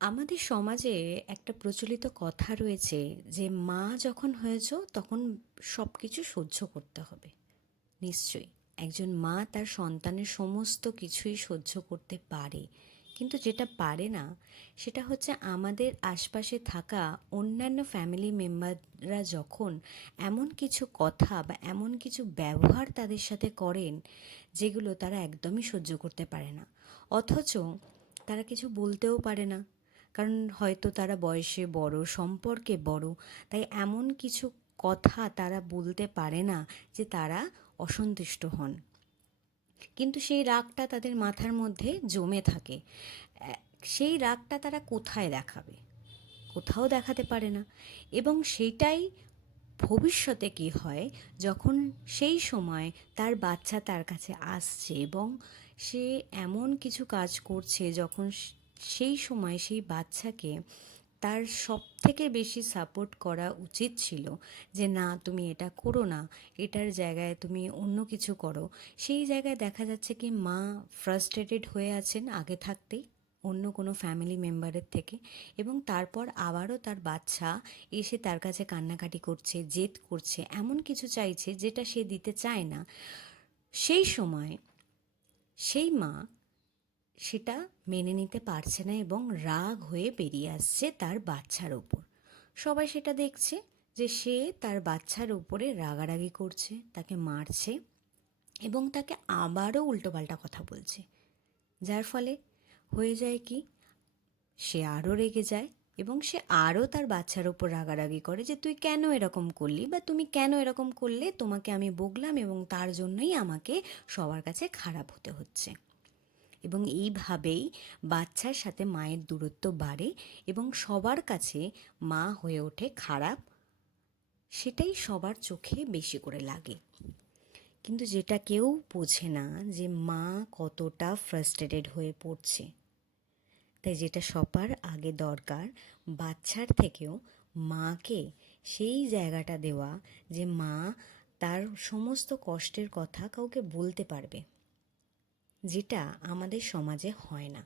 আমাদের সমাজে একটা প্রচলিত কথা রয়েছে যে মা যখন হয়েছ তখন সব কিছু সহ্য করতে হবে। নিশ্চয়ই একজন মা তার সন্তানের সমস্ত কিছুই সহ্য করতে পারে, কিন্তু যেটা পারে না সেটা হচ্ছে আমাদের আশপাশে থাকা অন্যান্য ফ্যামিলি মেম্বাররা যখন এমন কিছু কথা বা এমন কিছু ব্যবহার তাদের সাথে করেন যেগুলো তারা একদমই সহ্য করতে পারে না, অথচ তারা কিছু বলতেও পারে না, কারণ হয়তো তারা বয়সে বড়, সম্পর্কে বড়, তাই এমন কিছু কথা তারা বলতে পারে না যে তারা অসন্তুষ্ট হন। কিন্তু সেই রাগটা তাদের মাথার মধ্যে জমে থাকে। সেই রাগটা তারা কোথায় দেখাবে? কোথাও দেখাতে পারে না। এবং সেইটাই ভবিষ্যতে কী হয়, যখন সেই সময় তার বাচ্চা তার কাছে আসছে এবং সে এমন কিছু কাজ করছে, যখন সেই সময় সেই বাচ্চাকে তার সবথেকে বেশি সাপোর্ট করা উচিত ছিল যে না তুমি এটা করো না, এটার জায়গায় তুমি অন্য কিছু করো, সেই জায়গায় দেখা যাচ্ছে কি মা ফ্রাস্ট্রেটেড হয়ে আছেন আগে থাকতেই অন্য কোনো ফ্যামিলি মেম্বারের থেকে, এবং তারপর আবারও তার বাচ্চা এসে তার কাছে কান্নাকাটি করছে, জেদ করছে, এমন কিছু চাইছে যেটা সে দিতে চায় না। সেই সময় সেই মা সেটা মেনে নিতে পারছে না এবং রাগ হয়ে বেরিয়ে আসছে তার বাচ্চার ওপর। সবাই সেটা দেখছে যে সে তার বাচ্চার উপরে রাগারাগি করছে, তাকে মারছে এবং তাকে আবারও উল্টোপাল্টা কথা বলছে। যার ফলে হয়ে যায় কি, সে আরও রেগে যায় এবং সে আরও তার বাচ্চার ওপর রাগারাগি করে যে তুই কেন এরকম করলি, বা তুমি কেন এরকম করলে, তোমাকে আমি বকলাম এবং তার জন্যই আমাকে সবার কাছে খারাপ হতে হচ্ছে। এবং এইভাবেই বাচ্চার সাথে মায়ের দূরত্ব বাড়ে এবং সবার কাছে মা হয়ে ওঠে খারাপ, সেটাই সবার চোখে বেশি করে লাগে। কিন্তু যেটা কেউ বোঝে না যে মা কতটা ফ্রাস্ট্রেটেড হয়ে পড়ছে। তাই যেটা সবার আগে দরকার, বাচ্চার থেকেও মাকে সেই জায়গাটা দেওয়া যে মা তার সমস্ত কষ্টের কথা কাউকে বলতে পারবে, যেটা আমাদের সমাজে হয় না।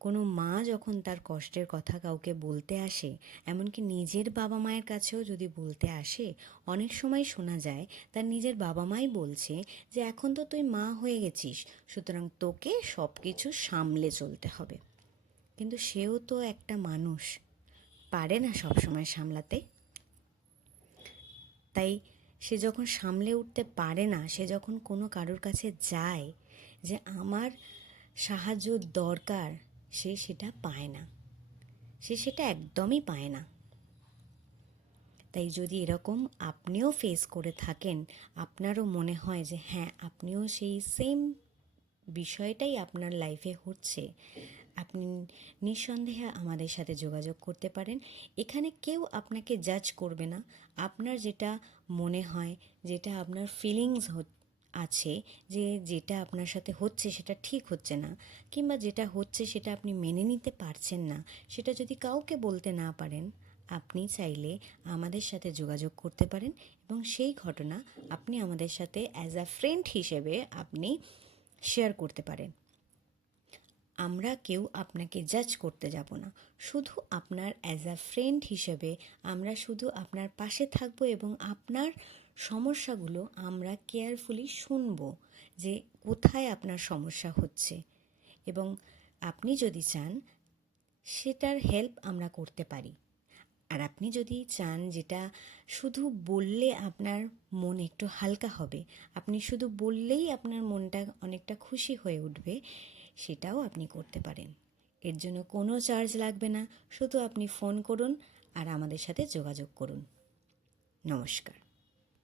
কোনো মা যখন তার কষ্টের কথা কাউকে বলতে আসে, এমনকি নিজের বাবা মায়ের কাছেও যদি বলতে আসে, অনেক সময় শোনা যায় তার নিজের বাবা মাই বলছে যে এখন তো তুই মা হয়ে গেছিস, সুতরাং তোকে সব কিছু সামলে চলতে হবে। কিন্তু সেও তো একটা মানুষ, পারে না সব সময় সামলাতে। তাই সে যখন সামলে উঠতে পারে না, সে যখন কোনো কারোর কাছে যায় যে আমার সাহায্য দরকার, সে সেটা পায় না, সে সেটা একদমই পায় না। তাই যদি এরকম আপনিও ফেস করে থাকেন, আপনারও মনে হয় যে হ্যাঁ আপনিও সেই সেম বিষয়টাই আপনার লাইফে হচ্ছে, আপনি নিঃসন্দেহে আমাদের সাথে যোগাযোগ করতে পারেন। এখানে কেউ আপনাকে জাজ করবে না। আপনার যেটা মনে হয়, যেটা আপনার ফিলিংস আছে, যে যেটা আপনার সাথে হচ্ছে সেটা ঠিক হচ্ছে না, কিংবা যেটা হচ্ছে সেটা আপনি মেনে নিতে পারছেন না, সেটা যদি কাউকে বলতে না পারেন, আপনি চাইলে আমাদের সাথে যোগাযোগ করতে পারেন এবং সেই ঘটনা আপনি আমাদের সাথে অ্যাজ আ ফ্রেন্ড হিসেবে আপনি শেয়ার করতে পারেন। আমরা কেউ আপনাকে জাজ করতে যাব না, শুধু আপনার অ্যাজ আ ফ্রেন্ড হিসেবে আমরা শুধু আপনার পাশে থাকবো এবং আপনার সমস্যাগুলো আমরা কেয়ারফুলি শুনব যে কোথায় আপনার সমস্যা হচ্ছে, এবং আপনি যদি চান সেটার হেল্প আমরা করতে পারি। আর আপনি যদি চান যেটা শুধু বললে আপনার মন একটু হালকা হবে, আপনি শুধু বললেই আপনার মনটা অনেকটা খুশি হয়ে উঠবে, সেটাও আপনি করতে পারেন। এর জন্য কোনো চার্জ লাগবে না, শুধু আপনি ফোন করুন আর আমাদের সাথে যোগাযোগ করুন। নমস্কার।